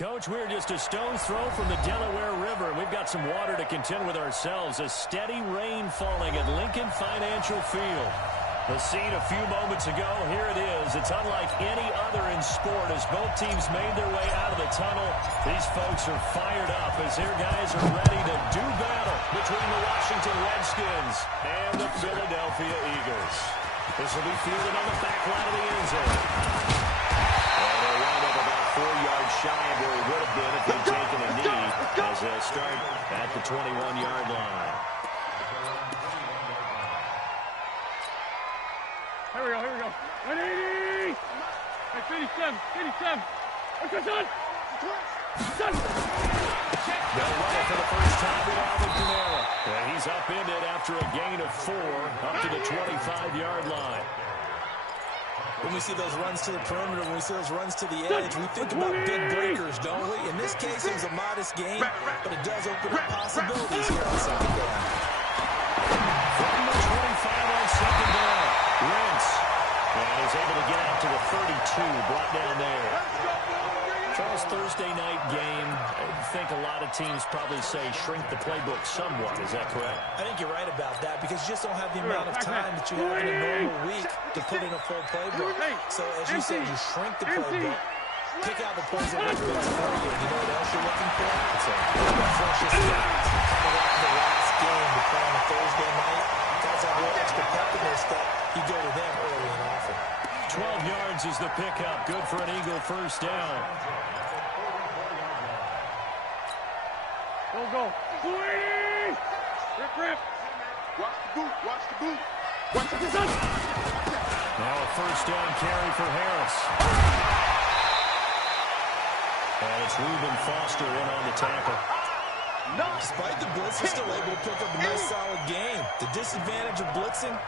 Coach, we're just a stone's throw from the Delaware River, and we've got some water to contend with ourselves. A steady rain falling at Lincoln Financial Field. The scene a few moments ago, here it is. It's unlike any other in sport as both teams made their way out of the tunnel. These folks are fired up as their guys are ready to do battle between the Washington Redskins and the Philadelphia Eagles. This will be fielded on the back line of the end zone. And they'll wind up about 4 yards shy of where he would have been if they'd taken a knee as they'll start at the 21-yard line. Here we go. 180! Hey, 57. What's that, son? Son! They'll run it for the first time with Alvin Kamara. And he's upended after a gain of 4 up to the 25-yard line. When we see those runs to the perimeter, when we see those runs to the edge, we think about big breakers, don't we? In this case, it was a modest gain, but it does open up possibilities here on second down. From the 25 on second down, Wentz. And is able to get out to the 32, brought down there. Charles, Thursday night game, I think a lot of teams probably say shrink the playbook somewhat. Is that correct? I think you're right about that because you just don't have the amount of time that you have in a normal week to put in a full playbook. So, as you said, you shrink the playbook, pick out the plays that work best for you. You know what else you're looking for? It's a freshest start coming off the last game to play on a Thursday night. Guys have a little extra pep in their step. You go to them early and often. 12 yards is the pickup. Good for an Eagle first down. Go. 280! Rip. Watch the boot. Watch the son! Now a first down carry for Harris. And it's Reuben Foster in on the tackle. Despite the blitz, he's still able to pick up a nice solid gain. The disadvantage of blitzing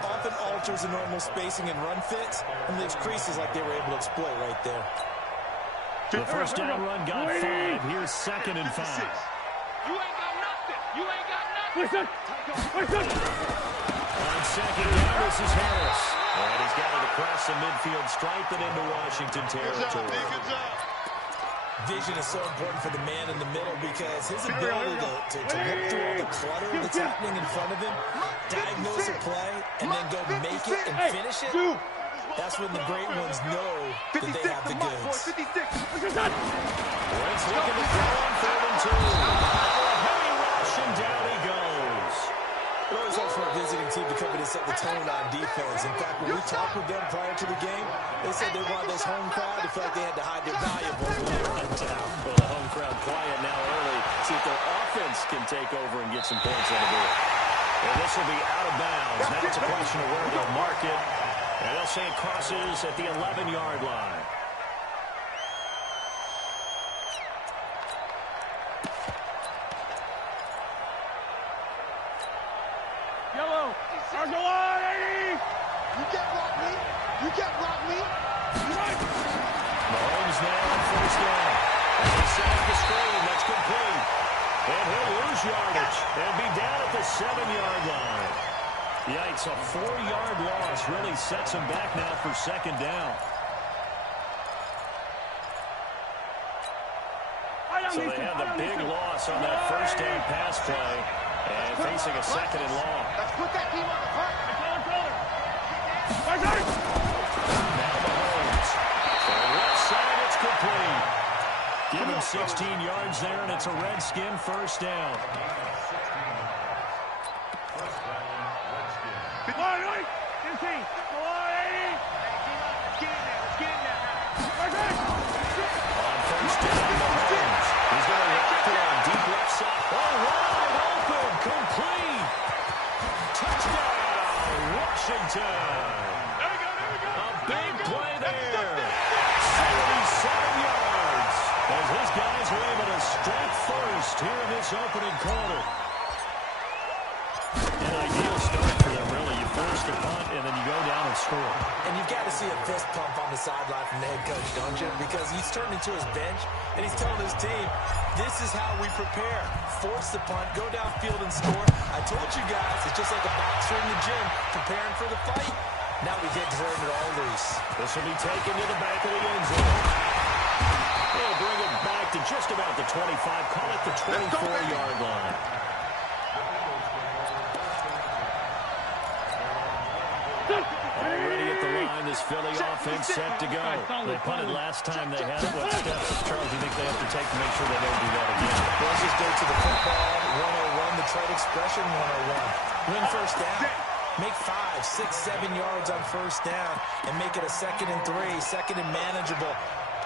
often alters the normal spacing and run fits and leaves creases like they were able to exploit right there. The first down run got 5. Here's 2nd and 5. You ain't got nothing. Listen. On second down, this is Harris. And he's got it across the midfield stripe and into Washington territory. Good job. Vision is so important for the man in the middle because his ability to look through all the clutter that's happening in front of him, diagnose a play, and then go make it and finish it, that's when the great ones know that they have the goods. Wentz looking to throw on 3rd and 2. Heavy rush, and down he goes. It always helps for a visiting team to come in and set the tone on defense. In fact, when we talked with them prior to the game, they said they wanted this home crowd to feel like they had to hide their valuables when they were in town. Well, the home crowd quiet now early. See if their offense can take over and get some points on the board. And this will be out of bounds. Now it's a question of where they'll mark it. And they'll say it crosses at the 11-yard line. Yellow. Argo 80! You can't block me. Mahomes now on first down. And they set up the screen. That's complete. And he'll lose yardage and be down at the 7-yard line. Yikes, a 4-yard loss really sets him back now for 2nd down. So they had the big loss on that first down pass play and facing a 2nd and long. Let's put that team on the front. Now Mahomes. To the left side, it's complete. Give him 16 yards there, and it's a Redskin first down. On first down, Mahomes. He's going to lock it on deep left side. Oh, wide open, complete. Touchdown, Washington. A big play there. 77 yards. As his guys were able to strike first here in this opening quarter. An ideal start for them, really. You force the punt, and then you go down and score. And you've got to see a fist pump on the sideline from the head coach, don't you? Because he's turned into his bench, and he's telling his team, this is how we prepare. Force the punt, go downfield and score. I told you guys, it's just like a boxer in the gym preparing for the fight. Now we get to turn it all loose. This will be taken to the back of the end zone. They'll bring it back to just about the 25. Call it the 24-yard line. Already at the line, this Philly offense set to go. They punted last time they had it. What steps, Charles, do you think they have to take to make sure they don't do that again? Let's just go to the football 101, the trade expression 101. Win first down. Make 5, 6, 7 yards on first down and make it a 2nd and 3, 2nd and manageable.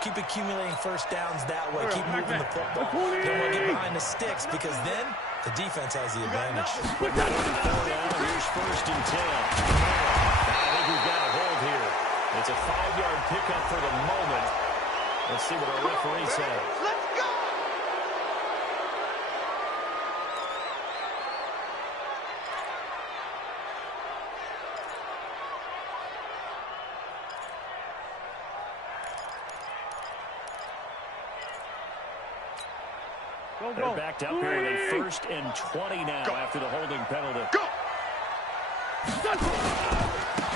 Keep accumulating first downs that way. Keep moving the football. You don't want to get behind the sticks because then the defense has the advantage. Here's 1st and 10. I think we've got a hold here. It's a 5-yard pickup for the moment. Let's see what our referee says. Let's go! They're backed up here with a 1st and 20 now after the holding penalty. Go!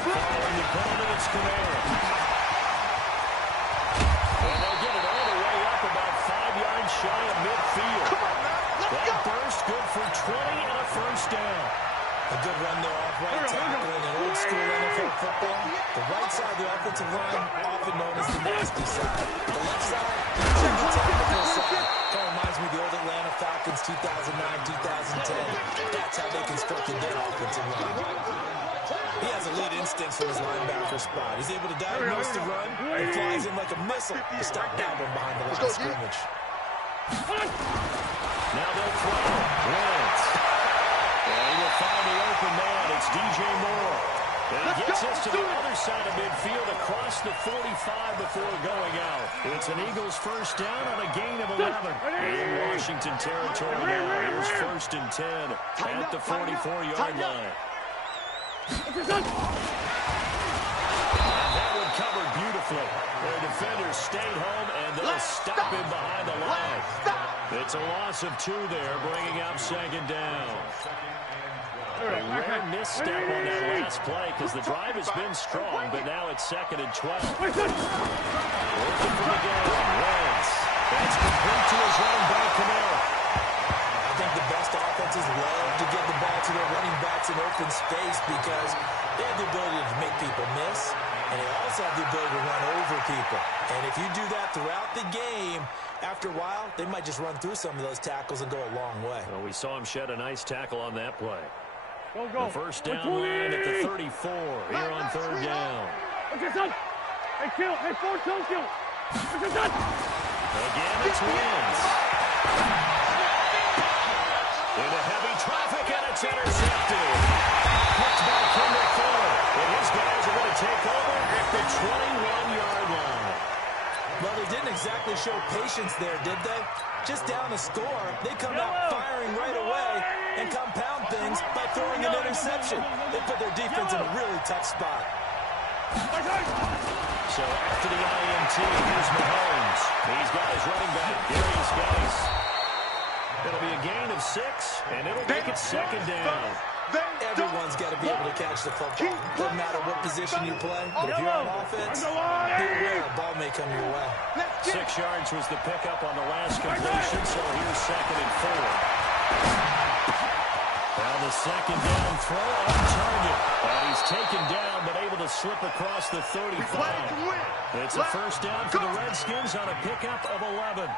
Following the penalty, it's Kamara. And they'll get it all the way up about 5 yards shy of midfield. Come on, man. Let's That go! burst good for 20 and a 1st down. A good run there off right tackle in an old school NFL football. The right side of the offensive line, often known as the nasty side. The left side, the technical side. Kind of reminds me of the old Atlanta Falcons 2009, 2010. That's how they constructed their offensive line. He has elite instincts from his linebacker spot. He's able to diagnose the run and flies in like a missile to stop that one behind the line of scrimmage. Now they'll throw. Wentz. And he will find the open man. It's DJ Moore. And he gets us to the other side of midfield across the 45 before going out. It's an Eagles 1st down on a gain of 11. In Washington territory now. Here's 1st and 10 at the 44-yard line. And that one covered beautifully. Their defenders stayed home, and they'll stop him behind the line. It's a loss of 2 there, bringing up 2nd down. A rare misstep on that last play because the drive has been strong, but now it's 2nd and 12. Working from the game, Wentz. That's complete to his running back, Kamara. I think the best offenses love to get the ball to their running backs in open space because they have the ability to make people miss, and they also have the ability to run over people. And if you do that throughout the game, after a while, they might just run through some of those tackles and go a long way. Well, we saw him shed a nice tackle on that play. The 1st down line at the 34 here on 3rd down. Again, It's Wentz. Into heavy traffic, and it's intercepted. Picked by Kendall Fuller. And his guys are going to take over at the 21-yard line. Well, they didn't exactly show patience there, did they? Just down a score, they come out firing right away and compound things by throwing an interception. They put their defense in a really tough spot. So after the INT, here's Mahomes. He's got his running back, Darius Guice. It'll be a gain of 6, and it'll make it 2nd down. Everyone's got to be able to catch the football. Doesn't matter what position you play, but if you're on offense, be aware a ball may come your way. 6 yards was the pickup on the last completion, so here's 2nd and 4. Now the 2nd down throw on target. And he's taken down, but able to slip across the 35. It's a 1st down for the Redskins on a pickup of 11.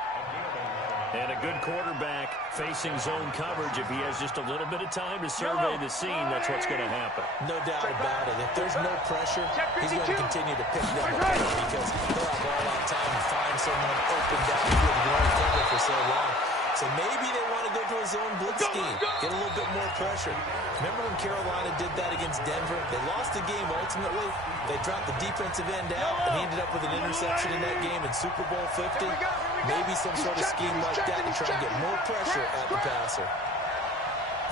And a good quarterback facing zone coverage. If he has just a little bit of time to survey the scene, that's what's going to happen. No doubt about it. If there's no pressure, he's going to continue to pick them apart because they'll have all that time to find someone open downfield and run cover for so long. So maybe they want to go to a zone blitz scheme, get a little bit more pressure. Remember when Carolina did that against Denver? They lost the game ultimately. They dropped the defensive end out, and he ended up with an interception in that game in Super Bowl 50. Maybe some sort of scheme like that to try and get more pressure at the passer.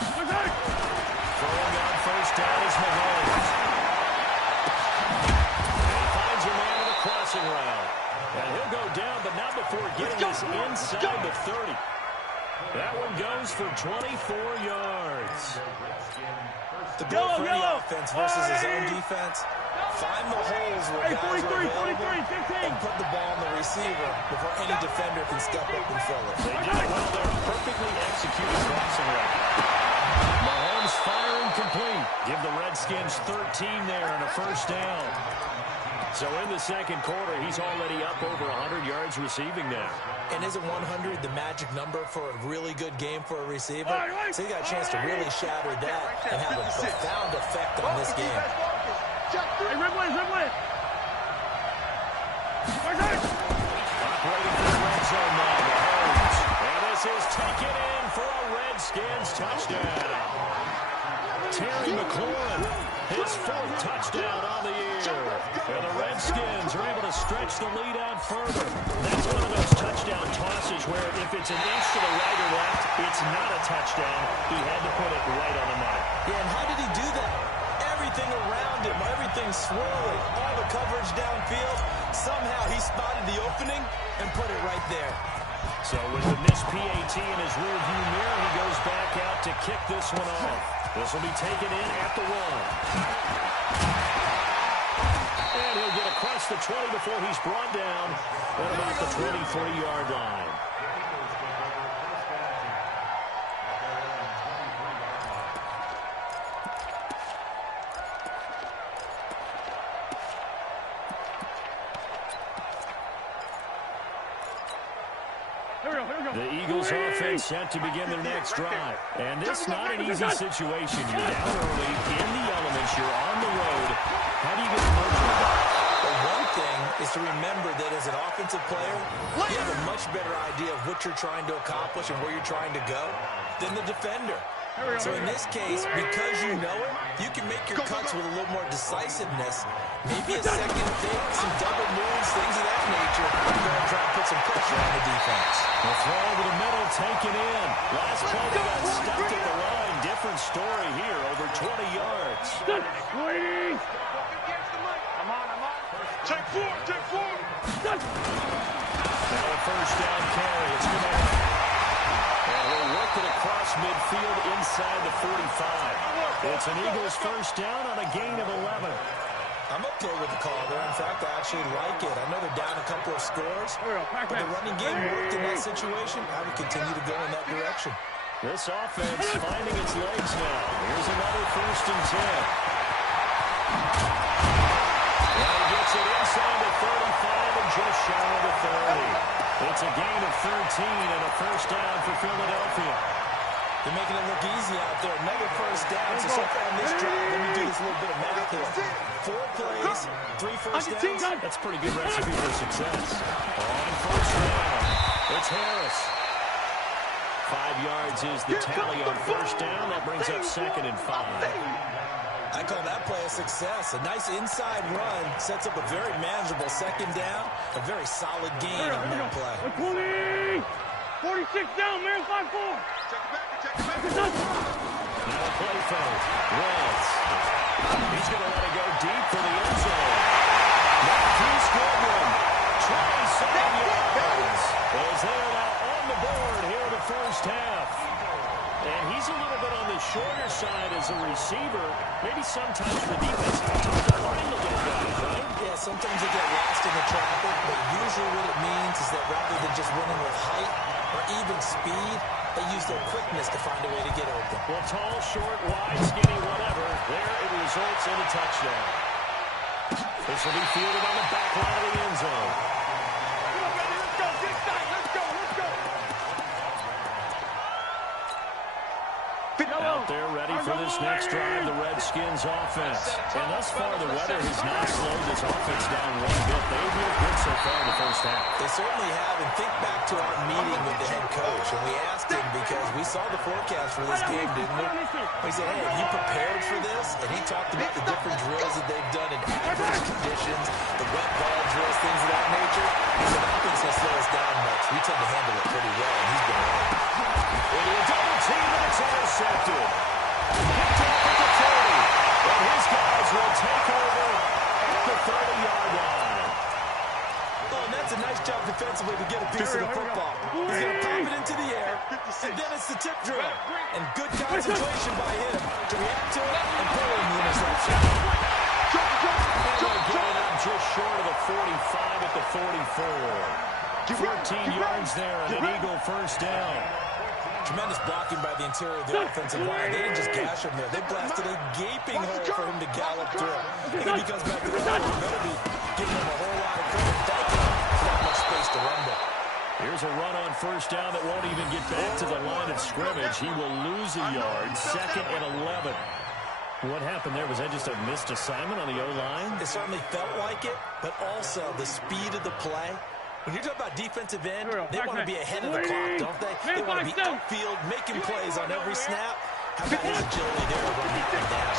Throwing on 1st down is Mahomes. He finds a man in the crossing route. And he'll go down, but not before getting us inside the 30. That one goes for 24 yards. The goal for any offense versus his own defense, Find the holes where guys are available and put the ball on the receiver before any defender can step up and fill it. They did it well there. Perfectly executed crossing route. Mahomes firing complete. Give the Redskins 13 there and a first down. So in the second quarter, he's already up over 100 yards receiving now. And isn't 100 the magic number for a really good game for a receiver? So he got a chance to really shatter that and have a profound effect on this game. Hey, Ridley. Operating for the red zone now, Mahomes. And this is taken in for a Redskins touchdown. Terry McLaurin, his fourth touchdown on the year. And the Redskins are able to stretch the lead out further. That's one of those touchdown tosses where if it's an inch to the right or left, it's not a touchdown. He had to put it right on the money. Yeah, and how did he do that? Everything around him, everything swirling, all the coverage downfield. Somehow he spotted the opening and put it right there. So with the missed PAT in his rearview mirror, he goes back out to kick this one off. This will be taken in at the 1. And he'll get across the 20 before he's brought down at about the 23-yard line. The Eagles offense set to begin their next drive. And this is not an easy situation. You're down early, in the elements, you're on the road. How do you get the most of that? Well, one thing is to remember that as an offensive player, you have a much better idea of what you're trying to accomplish and where you're trying to go than the defender. So in this case, because you know it, you can make your cuts with a little more decisiveness. Maybe a second fake, some double moves, things of that nature. You're going to try and put some pressure on the defense. The throw over the middle, taken in. Last play, they got stuffed at the line. Different story here, over 20 yards. I'm on. Take four. Now a first down carry. It's going to and he'll work it across midfield inside the 45. It's an Eagles first down on a gain of 11. I'm okay with the call there. In fact, I actually like it. I know they're down a couple of scores, but the running game worked in that situation. I would continue to go in that direction. This offense finding its legs now. Here's another first and 10. And he gets it inside the 35 and just shy of the 30. It's a gain of 13 and a first down for Philadelphia. They're making it look easy out there. Another first down. So far on this drive, let me do this little bit of math here. 4 plays, 3 first downs. That's a pretty good recipe for success. On first down, it's Harris. 5 yards is the tally on first down. That brings up second and 5. I call that play a success. A nice inside run sets up a very manageable second down. A very solid gain on that play. 46 down, man. 5-4. Check it back. Now a play fake. Reds. He's going to let it go deep for the end zone. Marquise Goodwin. 27 yards. As they are now on the board here in the first half. And he's a little bit on the shorter side as a receiver. Maybe sometimes the defense has to find the little guys, right? Yeah, sometimes they get lost in the traffic, but usually what it means is that rather than just winning with height or even speed, they use their quickness to find a way to get open. Well, tall, short, wide, skinny, whatever. There it results in a touchdown. This will be fielded on the back line of the end zone. Out there ready for this next drive, the Redskins offense. And thus far, the weather has not slowed this offense down one bit. They've looked good so far in the first half. They certainly have. And think back to our meeting with the head coach. And we asked him because we saw the forecast for this game, didn't we? We said, hey, have you prepared for this? And he talked about the different drills that they've done in adverse conditions, the wet ball drills, things of that nature. He said, nothing's going to slow us down much. We tend to handle it pretty well, and he's been right. Into a double team, and it's intercepted. Picked up at the 30. And his guys will take over at the 30-yard line. Oh, and that's a nice job defensively to get a piece of the football. He's going to pop it into the air, and then it's the tip drill. And good concentration by him to react to it and pull in the interception. 44. 14 yards there and an Eagle first down. Tremendous blocking by the interior of the offensive line. They didn't just gash him there. They blasted a gaping hole for him to gallop through. And if he comes back to the line, we better be giving him a whole lot of credit. Thanking him for that much space to run there. Here's a run on first down that won't even get back to the line of scrimmage. He will lose a yard. 2nd and 11. What happened there? Was that just a missed assignment on the O-line? It certainly felt like it, but also the speed of the play. When you're talking about defensive end, they want to be ahead of the clock, don't they? They want to be upfield, making plays on every snap. How about his agility there to run that thing down?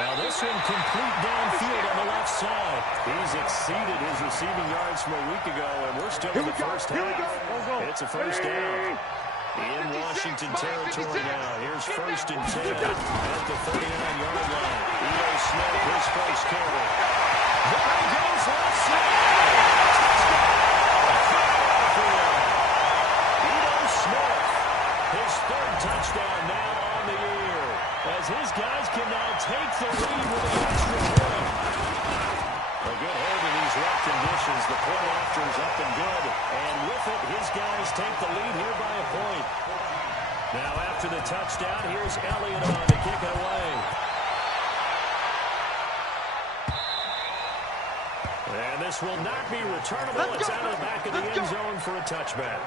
Now this one complete downfield on the left side. He's exceeded his receiving yards from a week ago, and we're still in the first half. It's a first down. In Washington territory now. Here's 1st and 10 at the 39-yard line. Ito Smith, his first carry. There he goes, left side. Ito Smith, his 3rd touchdown now on the year, as his guys can now take the lead with an extra point. A good hold in these rough conditions. The point after is up and good. And with it, his guys take the lead here by a point. Now after the touchdown, here's Elliott on to kick it away. And this will not be returnable. It's out of the back of the end zone for a touchback.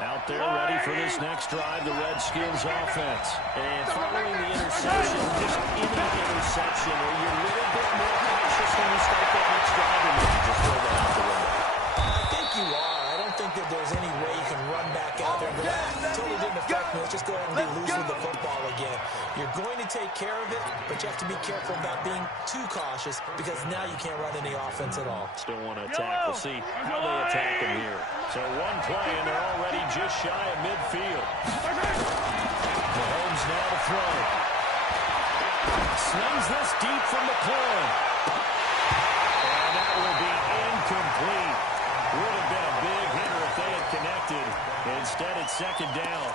Out there ready for this next drive, the Redskins offense. And following the interception, just any interception, or you're a little bit more cautious when you start that next drive, and you just throw that out the window. I think you are. I don't think that there's any way you can run back out there and go, totally didn't affect me. Let's just go ahead and get loose with the football again. You're going to take care of it, but you have to be careful about being too cautious because now you can't run any offense at all. Still want to attack. We'll see how they attack him here. So one play, and they're already just shy of midfield. Mahomes now to throw. Slings this deep from the corner. And that will be incomplete. Would have been a big hitter if they had connected. Instead, it's 2nd down.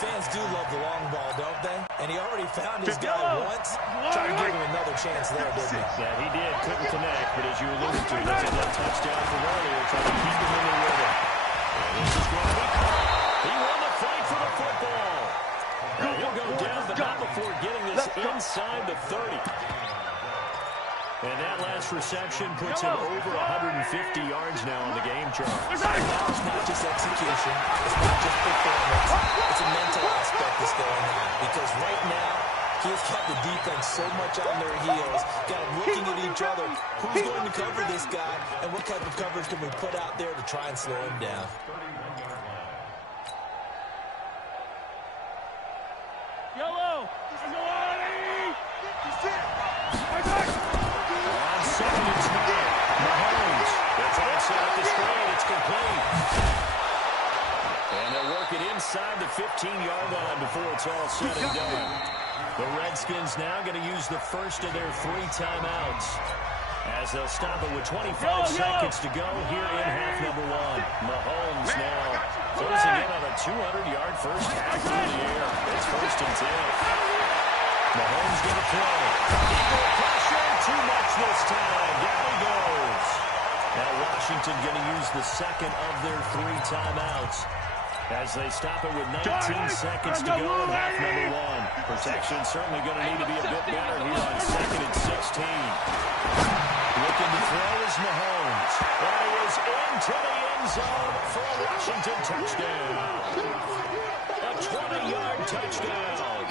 Fans do love the long ball, don't they? And he already found his guy once. Trying to give him another chance there, didn't he? Yeah, he did. Couldn't connect, but as you alluded to, that's a good touchdown from earlier, trying to keep him in the rhythm. And this is going to be caught. He won the fight for the football. Now he'll go down, but not before getting this inside the 30. And that last reception puts him over 150 yards now on the game chart. It's not just execution. It's not just performance. It's a mental aspect that's going on. Because right now, he has got the defense so much on their heels, got them looking at each other. Who's going to cover this guy, and what type of coverage can we put out there to try and slow him down? Yellow! On 2nd and 10, Mahomes. It's outside the screen. It's complete. And they'll work it inside the 15-yard line before it's all said and done. The Redskins now going to use the first of their 3 timeouts, as they'll stop it with 25 seconds to go here in half number 1. Mahomes now closing in on a 200-yard first half through the air. It's 1st and 10. Mahomes going to throw. Eagle pressure, too much this time. Down he goes. Now Washington going to use the second of their 3 timeouts, as they stop it with 19 seconds to go in half number 1. Protection certainly going to need to be a bit better here on 2nd and 16. Looking to throw is Mahomes. And he is into the end zone for a Washington touchdown. A 20-yard touchdown.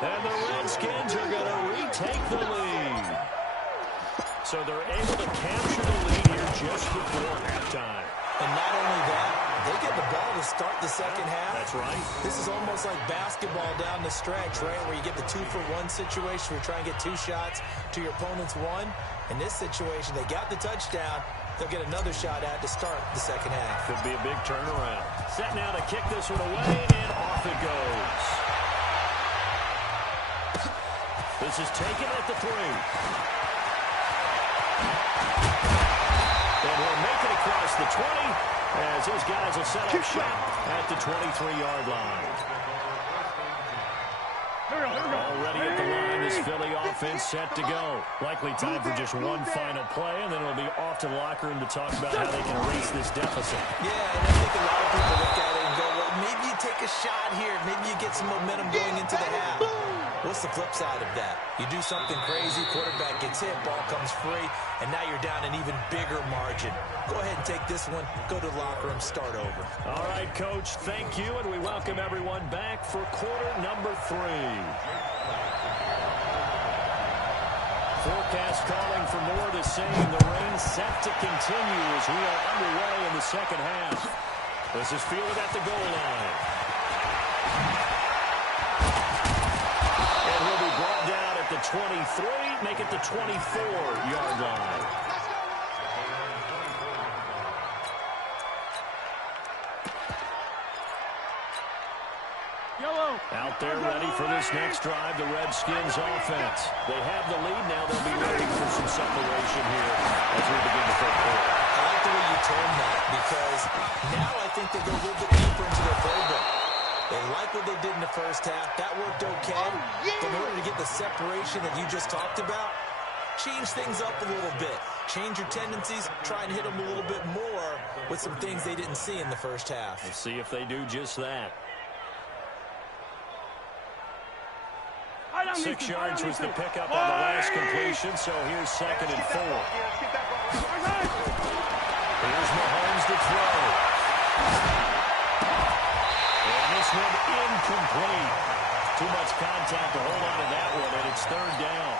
And the Redskins are going to retake the lead. So they're able to capture the lead here just before halftime. And not only that, they get the ball to start the second half. That's right. This is almost like basketball down the stretch, right, where you get the 2-for-1 situation where you try and get 2 shots to your opponent's 1. In this situation, they got the touchdown. They'll get another shot at to start the second half. Could be a big turnaround. Set now to kick this one away, and off it goes. This is taken at the 3. And we'll make it across the 20. As his guys will set up shop at the 23-yard line. Already at the line, this Philly offense set to go. Likely time for just one final play, and then it'll be off to the locker room to talk about how they can erase this deficit. Yeah, and I think a lot of people look at it and go, well, maybe you take a shot here. Maybe you get some momentum going into the half. What's the flip side of that? You do something crazy, quarterback gets hit, ball comes free, and now you're down an even bigger margin. Go ahead and take this one, go to the locker room, start over. All right, Coach, thank you, and we welcome everyone back for quarter number 3. Forecast calling for more of the same. The rain set to continue as we are underway in the second half. This is fielded at the goal line. And he'll be brought down at the 23, make it the 24-yard line. Out there ready for this next drive, the Redskins offense. They have the lead now. They'll be waiting for some separation here as we begin the third quarter. I like the way you term that because now I think they go a little bit deeper into their playbook. They like what they did in the first half. That worked okay. But in order to get the separation that you just talked about, change things up a little bit. Change your tendencies. Try and hit them a little bit more with some things they didn't see in the first half. We'll see if they do just that. 6 yards was the pickup on the last completion, so here's 2nd and 4. Here's Mahomes to throw. And this one incomplete. Too much contact to hold on to that one, and it's 3rd down.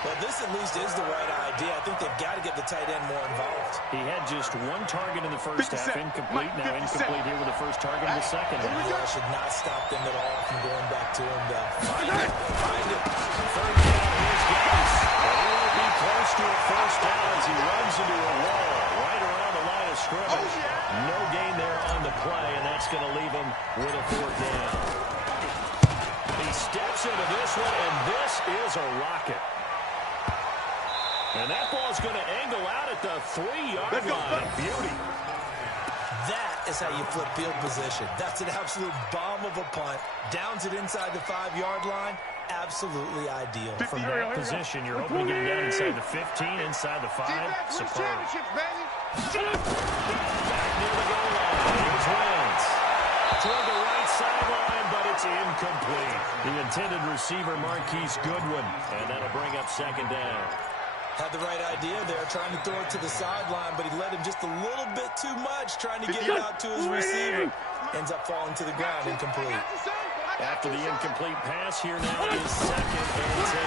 Well, this at least is the right idea. I think they've got to get the tight end more involved. He had just 1 target in the first half, incomplete. Now incomplete here with the first target in the second half. That should not stop them at all from going back to him. Find it. 3rd down, here's Gotw. He won't be close to a first down as he runs into a wall right around the line of scrimmage. No gain there on the play, and that's going to leave him with a 4th down. He steps into this one, and this is a rocket. And that ball's going to angle out at the 3-yard line. Beauty. That is how you flip field position. That's an absolute bomb of a punt. Downs it inside the 5-yard line. Absolutely ideal. From that position, you're hoping to get it down inside the 15, inside the 5. Superb. Back near the goal line. Here's Wentz. Toward the right sideline, but it's incomplete. The intended receiver, Marquise Goodwin. And that'll bring up 2nd down. Had the right idea there, trying to throw it to the sideline, but he let him just a little bit too much, trying to get it out to his receiver. Ends up falling to the ground, incomplete. After the incomplete pass, here now is 2nd and 10.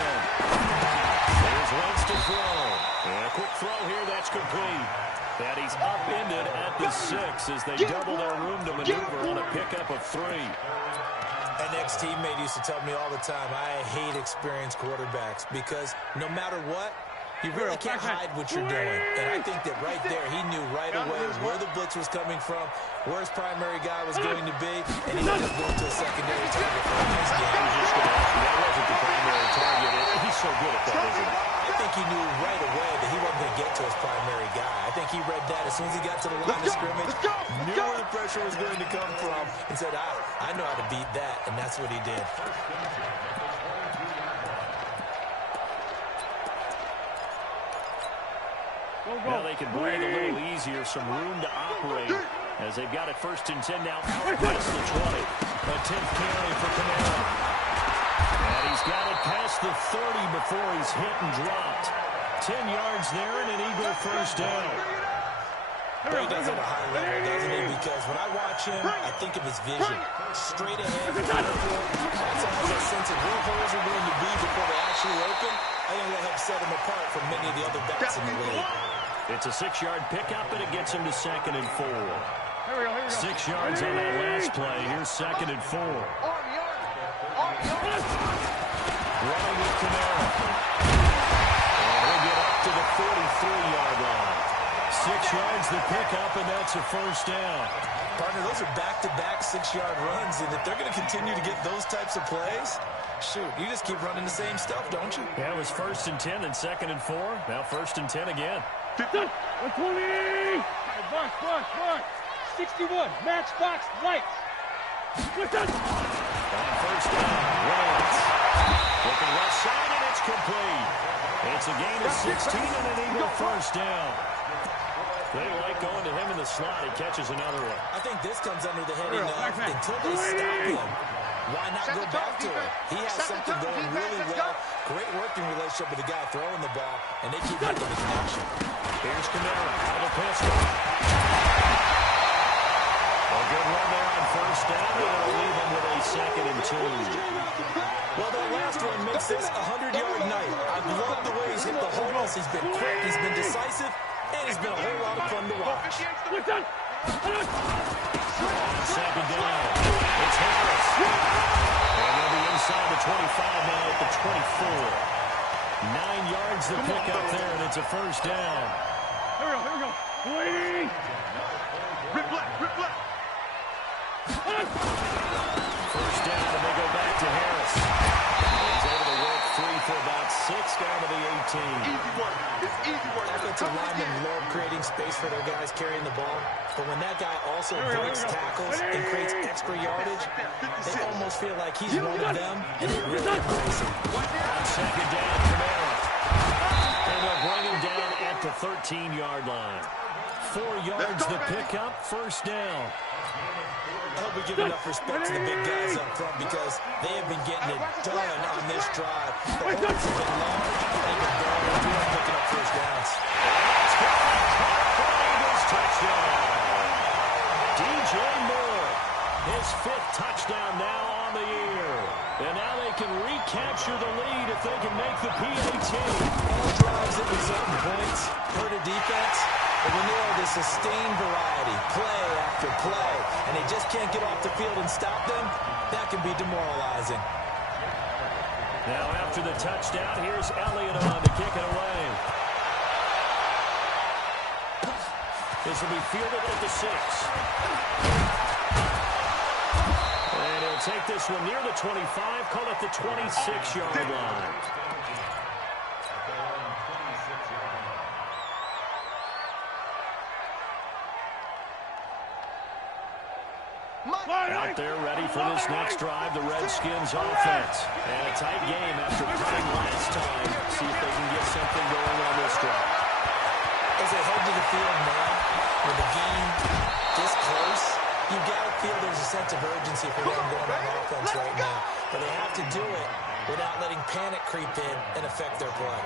There's Wentz to throw. And a quick throw here, that's complete. And he's upended at the 6 as they double their room to maneuver on a pickup of 3. An ex-teammate used to tell me all the time, I hate experienced quarterbacks because no matter what, you really can't hide what you're doing. And I think that right there, he knew right away where the blitz was coming from, where his primary guy was going to be, and he ended up going to a secondary target for the next game. That wasn't the primary target. He's so good at that, isn't he? I think he knew right away that he wasn't going to get to his primary guy. I think he read that as soon as he got to the line of scrimmage, knew where the pressure was going to come from, and said, I know how to beat that, and that's what he did. Now they can breathe a little easier, some room to operate as they've got it 1st and 10 now out past the 20. A 10th carry for Kamara. And he's got it past the 30 before he's hit and dropped. 10 yards there and an Eagle 1st down. Well, he does it at a high level, doesn't he? Because when I watch him, I think of his vision. Straight ahead, also has that sense of where holes are going to be before they actually open. I think that helps set him apart from many of the other backs in the league. It's a 6-yard pickup, and it gets him to 2nd and 4. 6 yards on that last play. Here's 2nd and 4. Running with Kamara. And he'll get up to the 43-yard line. 6 yards the pickup, and that's a 1st down. Partner, those are back-to-back 6-yard runs, and if they're going to continue to get those types of plays, shoot, you just keep running the same stuff, don't you? Yeah, it was 1st and 10 and 2nd and 4. Now 1st and 10 again. 50. 120. Box. 61. Matchbox lights. What's that? On first down, Rams. Looking left side, and it's complete. It's a gain of 16 and an Eagle first down. They like going to him in the slot. He catches another one. I think this comes under the heading of until they stop him, why not go back to him? He has something going really well. Great working relationship with the guy throwing the ball, and they keep making the connection. Here's Kamara out of the pistol. A good run there on first down, and it'll leave him with a 2nd and 2. Well, that last one makes this a 100-yard night. I've loved the way he's hit the holes. He's been quick, he's been decisive, and he's been a whole lot of fun to watch. On second down, it's Harris. And they'll be inside the 25 now at the 24. 9 yards to pick up there, and it's a first down. Here we go. Waiting. Rip left. First down, and they go back to Harris. He's able to work free for about 6 down to the 18. Easy work. It's easy work. Offensive linemen love creating space for their guys carrying the ball, but when that guy also breaks tackles and creates extra yardage, they almost feel like he's one of them, and they really embrace him. On second down, Kamara. And they'll bring him down at the 13-yard line. 4 yards to pick up, first down. I hope we give enough respect to the big guys up front because they have been getting it done on this drive. The holes have been large, they've been going through picking up first downs. Touchdown. DJ Moore, his 5th touchdown now on the year. And now they can recapture the lead if they can make the PAT. All drives that result in points hurt a defense, but when they are the sustained variety, play after play, and they just can't get off the field and stop them, that can be demoralizing. Now after the touchdown, here's Elliott on to kick it away. This will be fielded at the 6. And he'll take this one near the 25, call it the 26-yard line. Out there ready for this next drive, the Redskins offense. And a tight game after playing last time. See if they can get something going on this drive. As they head to the field now, with the game this close, you've got to feel there's a sense of urgency for them going on offense right now. But they have to do it without letting panic creep in and affect their play.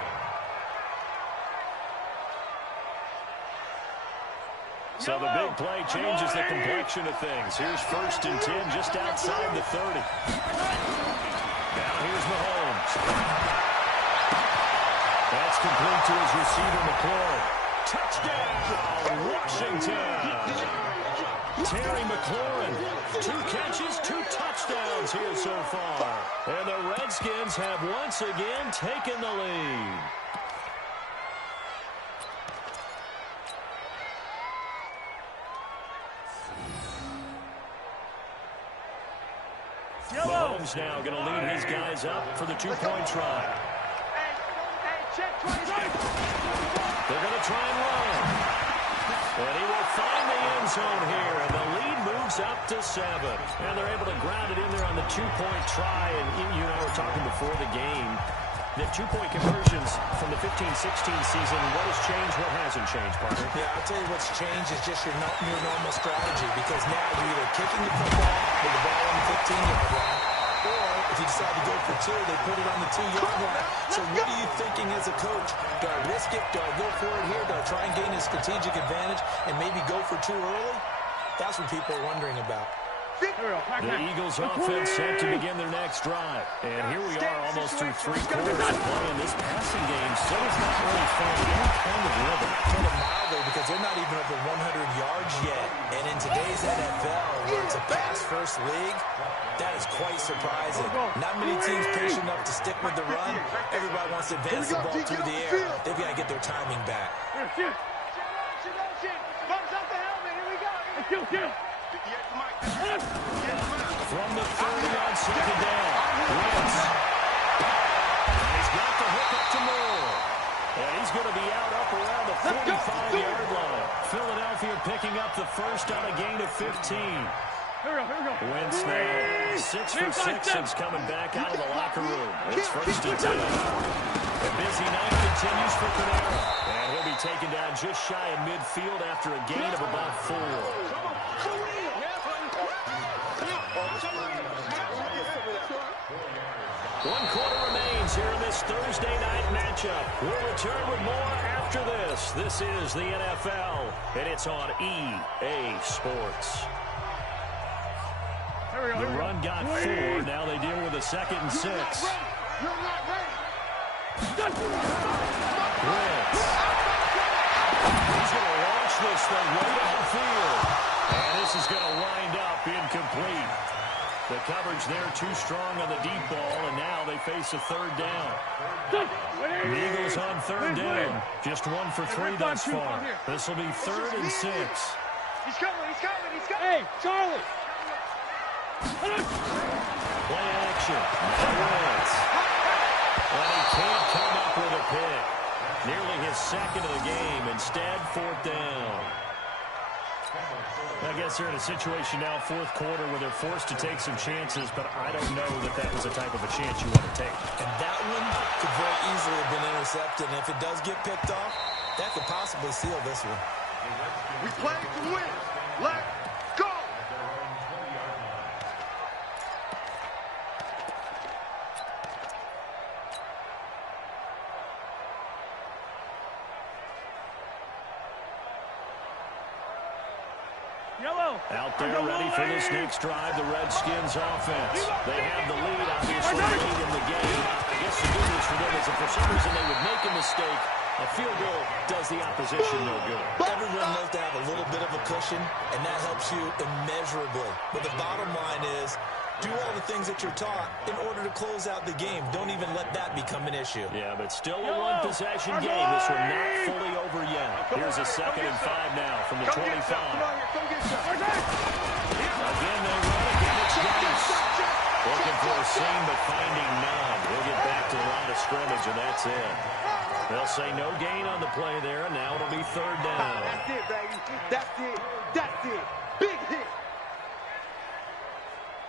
So the big play changes the complexion of things. Here's 1st and 10 just outside the 30. Now here's Mahomes. That's complete to his receiver, McLaurin. Touchdown, Washington. Terry McLaurin, 2 catches, 2 touchdowns here so far. And the Redskins have once again taken the lead. Mahomes now going to lead his guys up for the 2-point try. They're going to try and run. And he will find the end zone here, and the lead moves up to 7. And they're able to ground it in there on the 2-point try. And you and I were talking before the game. The 2-point conversions from the 15-16 season, what has changed, what hasn't changed, partner? Yeah, I'll tell you what's changed is just your normal strategy, because now you're either kicking the football with the ball on the 15-yard line, or if you decide to go for 2, they put it on the 2-yard line. So what are you thinking as a coach? Do I risk it? Do I go for it here? Do I try and gain a strategic advantage and maybe go for 2 early? That's what people are wondering about. The Eagles offense set to begin their next drive. And here we are almost through 3 quarters of play, and this passing game still is not really finding any kind of rhythm. Put it mildly, because they're not even over 100 yards yet. And in today's NFL, where it's a pass-first league, that is quite surprising. Not many teams patient enough to stick with the run. Everybody wants to advance the ball through the air. They've got to get their timing back. From the 30 on second down, Wentz. And he's got the hook up to Moore. And he He's going to be out up around the 45-yard line. Philadelphia picking up the first on a gain of 15. Wentz now 6 for 6 since coming back out of the locker room. It's first and 10. The busy night continues for Panera. And he'll be taken down just shy of midfield after a gain of about 4. 1 quarter remains here in this Thursday night matchup. We'll return with more after this. This is the NFL, and it's on EA Sports. The run got 4. Now they deal with a 2nd and 6. Wentz. He's going to launch this thing way downfield. And this is going to wind up incomplete. The coverage there too strong on the deep ball, and now they face a 3rd down. The Eagles on 3rd down. Just 1 for 3 thus far. This will be 3rd and 6. He's coming. Hey, Charlie. Play action. Wentz. And he can't come up with a pick. Nearly his 2nd of the game. Instead, 4th down. I guess they're in a situation now, 4th quarter, where they're forced to take some chances, but I don't know that that was the type of a chance you want to take. And that one could very easily have been intercepted, and if it does get picked off, that could possibly seal this one. We play to win. Let's go. Out there ready for this next drive, the Redskins offense. They have the lead, obviously, late in the game. I guess the good news for them is if for some reason they would make a mistake, a field goal does the opposition no good. Everyone loves to have a little bit of a cushion, and that helps you immeasurably. But the bottom line is, do all the things that you're taught in order to close out the game. Don't even let that become an issue. Yeah, but still a one-possession game. This one not fully over yet. Here's a 2nd and 5 now from the 25. Again, they run again. It's Gotw. Looking for a seam, but finding none. He'll get back to the line of scrimmage, and that's it. They'll say no gain on the play there, and now it'll be 3rd down. That's it, baby. That's it. Big hit.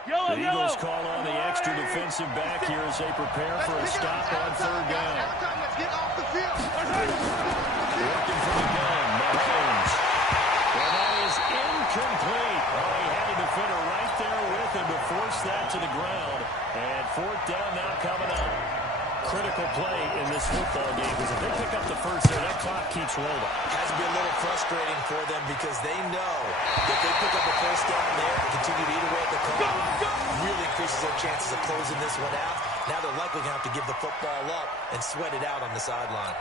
The Eagles call on the extra defensive back here as they prepare for a stop on 3rd down. Let's get off the field. Working from the gun, Mahomes. And that is incomplete. Oh, he had a defender right there with him to force that to the ground. And 4th down now coming up. Critical play in this football game because if they pick up the first there, that clock keeps rolling. Has to be a little frustrating for them because they know that they pick up the first down there and continue to eat away at the clock. Really increases their chances of closing this one out. Now they're likely going to have to give the football up and sweat it out on the sideline.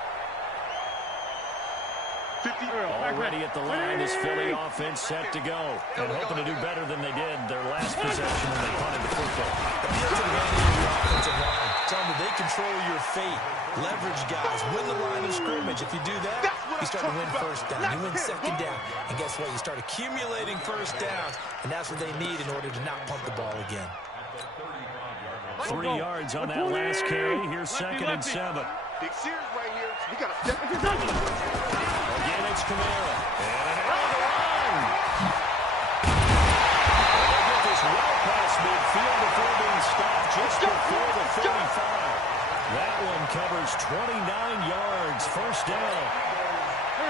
Already at the line, this Philly offense set to go. And hoping to do better than they did their last possession when they punted the football. Appeal to the man in your offensive line. Tell them that they control your fate. Leverage guys. Win the line of scrimmage. If you do that, you start to win 1st down. You win 2nd down. And guess what? You start accumulating 1st downs. And that's what they need in order to not pump the ball again. 3 yards on that last carry. Here's 2nd and 7. Big series right here. We got to step into Again, it's Kamara. And an on the run. They'll get this well past midfield before being stopped just before the 35. That one covers 29 yards. 1st down.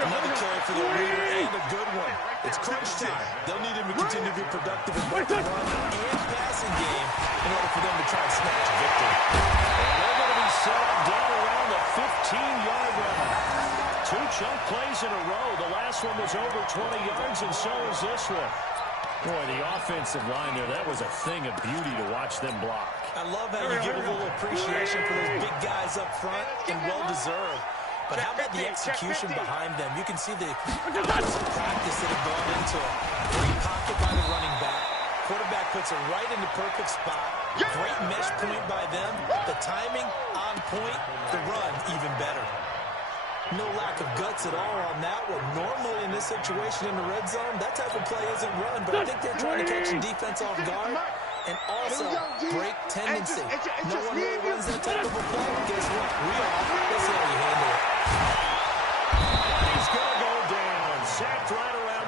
Another carry for the leader and a good one. It's crunch time. They'll need him to continue to be productive in both the run and passing game in order for them to try and snatch a victory. And they're going to be set up down around the 15-yard line. 2 chunk plays in a row. The last one was over 20 yards, and so is this one. Boy, the offensive line there, that was a thing of beauty to watch them block. I love how you give a little appreciation for those big guys up front, and well-deserved. But how about the execution behind them? You can see the hours of practice that have gone into it. Great pocket by the running back. Quarterback puts it right in the perfect spot. Great mesh point by them. The timing on point. The run even better. No lack of guts at all on that one. Normally in this situation in the red zone, that type of play isn't run, but I think they're trying to catch the defense off guard and also break tendency. No one really runs that type of a play. Guess what? We are. Let's see how you handle it.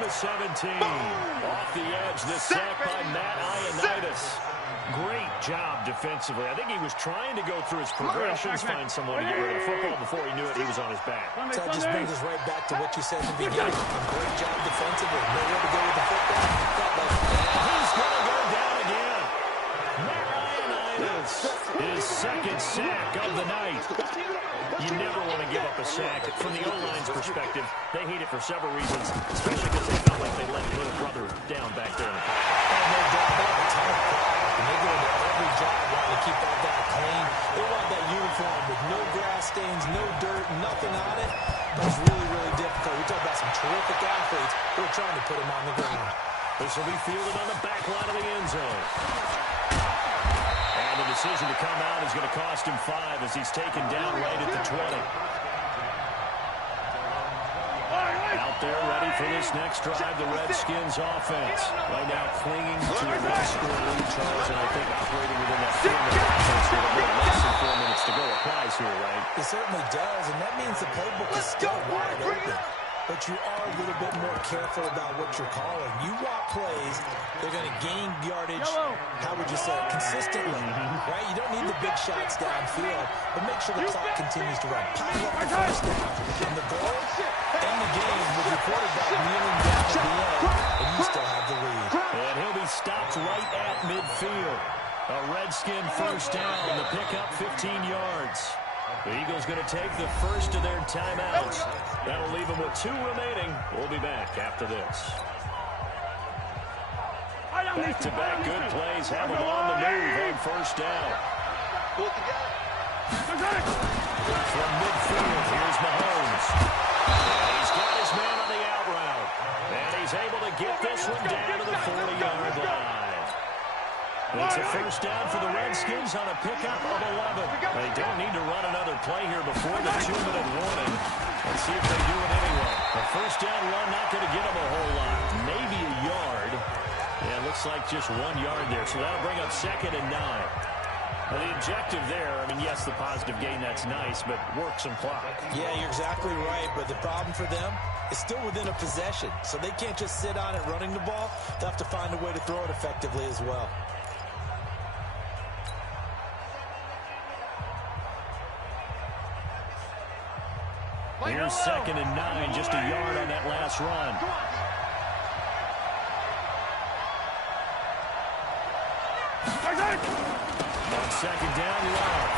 the 17. Off the edge, the sack by Matt Ioannidis. Great job defensively. I think he was trying to go through his progressions, find someone to get rid of the football. Before he knew it, he was on his back. So that just brings us right back to what you said in the beginning. Great job defensively. Nowhere to go with the football. He's going to go down again. Matt Ioannidis, his second sack of the night. You never want to give up a sack. From the O-line's perspective, they hate it for several reasons, especially because they felt like they let little brother down back there in the pocket. And no doubt they have a ton of pride. And they go into every job wanting to keep that guy clean. They want that uniform with no grass stains, no dirt, nothing on it. That's really, really difficult. We talk about some terrific athletes who are trying to put him on the ground. This will be fielded on the back line of the end zone. And the decision to come out is going to cost him 5 as he's taken down right at the 20. Out there ready for this next drive, the Redskins offense. Right now clinging to a one-score lead, Charles, and I think operating within that 4-minute offense with a little less than 4 minutes to go applies here, right? It certainly does, and that means the playbook is still wide open. But you are a little bit more careful about what you're calling. You want plays, they're going to gain yardage, how would you say it, consistently, right? You don't need the big shots downfield, but make sure the clock continues to run. Pile up the first down, and the goal, end the game with your quarterback kneeling down at the end, and you still have the lead. And he'll be stopped right at midfield. A Redskin first down, the pickup 15 yards. The Eagles going to take the first of their timeouts. That'll leave them with 2 remaining. We'll be back after this. Back-to-back good plays have them on the move on first down. From midfield, here's Mahomes. And he's got his man on the out route. And he's able to get this one down to the 40-yard line. It's a first down for the Redskins on a pickup of 11. They don't need to run another play here before the 2-minute warning. Let's see if they do it anyway. A first down run not going to get them a whole lot. Maybe a yard. Yeah, it looks like just 1 yard there. So that'll bring up 2nd and 9. Now the objective there, I mean, yes, the positive gain, that's nice, but work some clock. Yeah, you're exactly right. But the problem for them is still within a possession. So they can't just sit on it running the ball. They'll have to find a way to throw it effectively as well. Here's 2nd and 9, just a yard on that last run. On 2nd down, Love.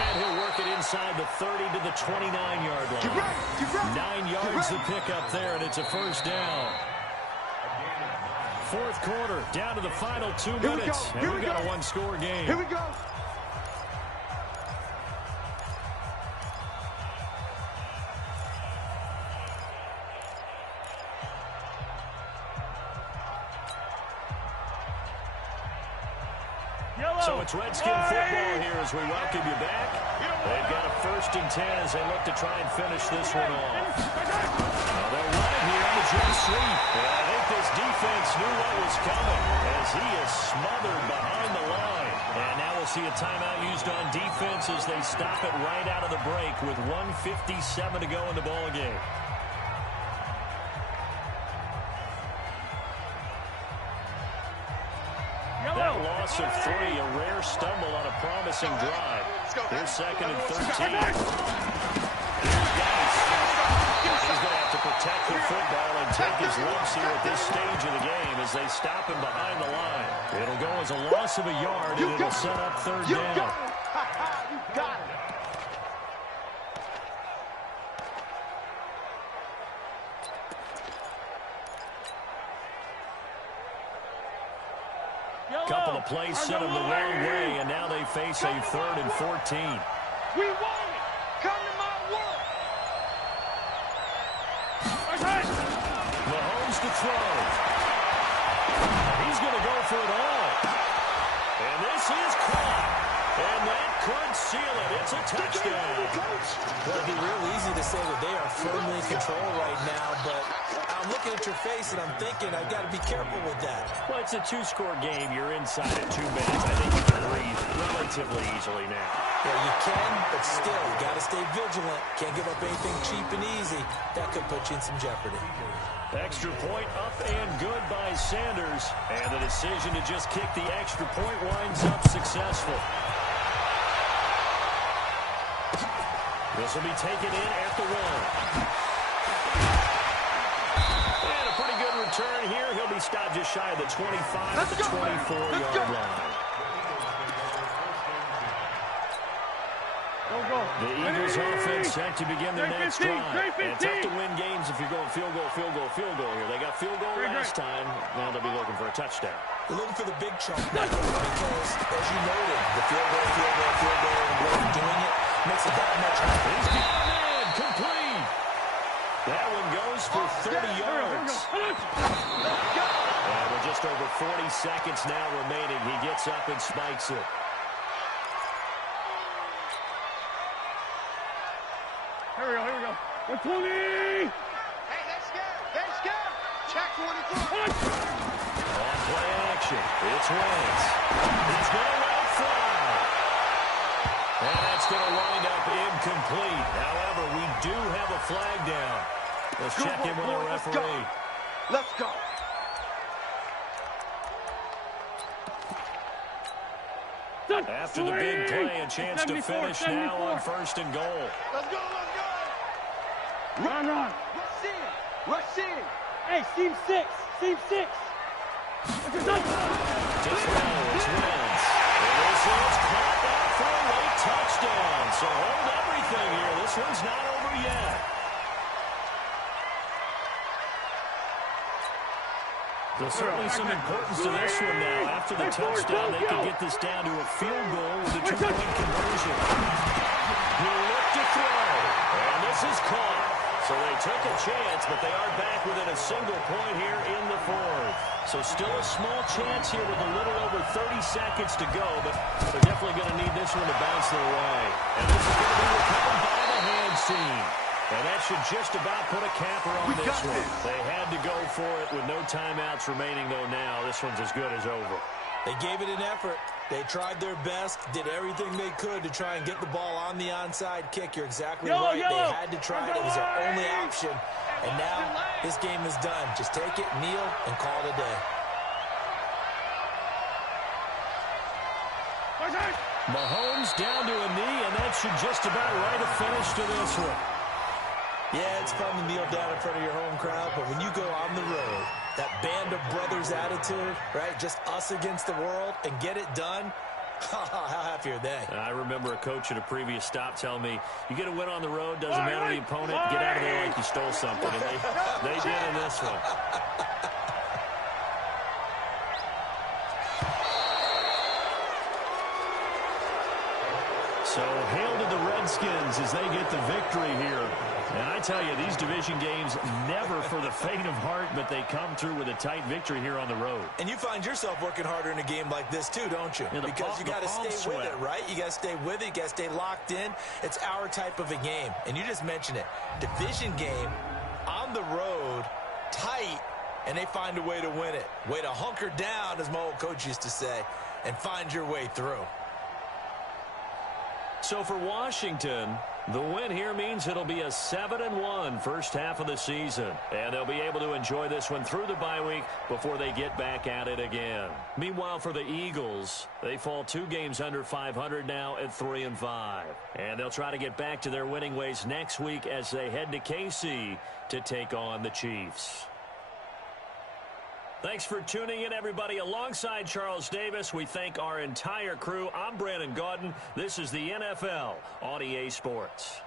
And he'll work it inside the 30 to the 29-yard line. 9 yards to pick up there, and it's a first down. 4th quarter, down to the final 2 minutes. And we've got a 1-score game. Here we go. So it's Redskin football here as we welcome you back. They've got a 1st and 10 as they look to try and finish this one off. Now they'll run it here on the jet sweep. And I think this defense knew what was coming as he is smothered behind the line. And now we'll see a timeout used on defense as they stop it right out of the break with 1:57 to go in the ballgame. That loss of 3, a rare stumble on a promising drive. Here's 2nd and 13. He's going to have to protect the football and take his lumps here at this stage of the game as they stop him behind the line. It'll go as a loss of a yard, and it'll set up 3rd down. You got it. Couple of plays sent them the wrong way, and now they face a 3rd and 14. We want it. Come to my world. Mahomes to throw. He's going to go for it all. And this is caught. And that could seal it. It's a touchdown. Well, it'd be real easy to say that they are firmly in control right now, but I'm looking at your face and I'm thinking I've got to be careful with that. Well, it's a 2-score game. You're inside at 2 minutes. I think you can breathe relatively easily now. Yeah, you can, but still, you got to stay vigilant. Can't give up anything cheap and easy. That could put you in some jeopardy. Extra point up and good by Sanders. And the decision to just kick the extra point winds up successful. This will be taken in at the 1. And a pretty good return here. He'll be stopped just shy of the 25 at the 24-yard line. The Eagles offense set to begin their next drive. And tough to win games if you're going field goal here. They got field goal last time. Now they'll be looking for a touchdown. They're looking for the big chunk now because, as you noted, the field goal, and the way of doing it makes it that much harder. He's got a man, complete. That one goes for 30 yards. And with just over 40 seconds now remaining, he gets up and spikes it. Here we go. 120! Hey, let's go. Check 24. On play action, it's Wentz. He's going to let it fly. And that's going to wind up incomplete. However, we do have a flag down. Let's check in with our referee. Let's go. After the big play, a chance to finish now on 1st and goal. Let's go. Run. Rush in. Hey, seam 6. To throw, it's Wentz. And this is caught out for a late touchdown. So hold everything here. This one's not over yet. There's certainly some importance to this one now. After the touchdown, they can get this down to a field goal with a 2-point conversion. He'll look to throw. And this is caught. So they took a chance, but they are back within a single point here in the 4th. So still a small chance here with a little over 30 seconds to go, but they're definitely going to need this one to bounce their way. And this is going to be recovered by the hands team. And that should just about put a capper on this one. They had to go for it with no timeouts remaining, though now. This one's as good as over. They gave it an effort. They tried their best, did everything they could to try and get the ball on the onside kick. You're exactly right. They had to try it. It was their only option. And now this game is done. Just take it, kneel, and call it a day. Mahomes down to a knee, and that should just about write a finish to this one. Yeah, it's fun to kneel down in front of your home crowd, but when you go on the road, that band of brothers attitude, right, just us against the world, and get it done, how happy are they? I remember a coach at a previous stop telling me, you get a win on the road, doesn't matter the opponent, get out of there like you stole something, and they did in this one. So hail to the Redskins as they get the victory here. And I tell you, these division games never for the faint of heart, but they come through with a tight victory here on the road. And you find yourself working harder in a game like this too, don't you? Yeah, because you got to stay with it, right? You got to stay with it. You got to stay locked in. It's our type of a game. And you just mentioned it. Division game, on the road, tight, and they find a way to win it. Way to hunker down, as my old coach used to say, and find your way through. So for Washington, the win here means it'll be a 7-1 first half of the season. And they'll be able to enjoy this one through the bye week before they get back at it again. Meanwhile, for the Eagles, they fall 2 games under 500 now at 3-5. And they'll try to get back to their winning ways next week as they head to KC to take on the Chiefs. Thanks for tuning in, everybody. Alongside Charles Davis, we thank our entire crew. I'm Brandon Gotw. This is the NFL on EA Sports.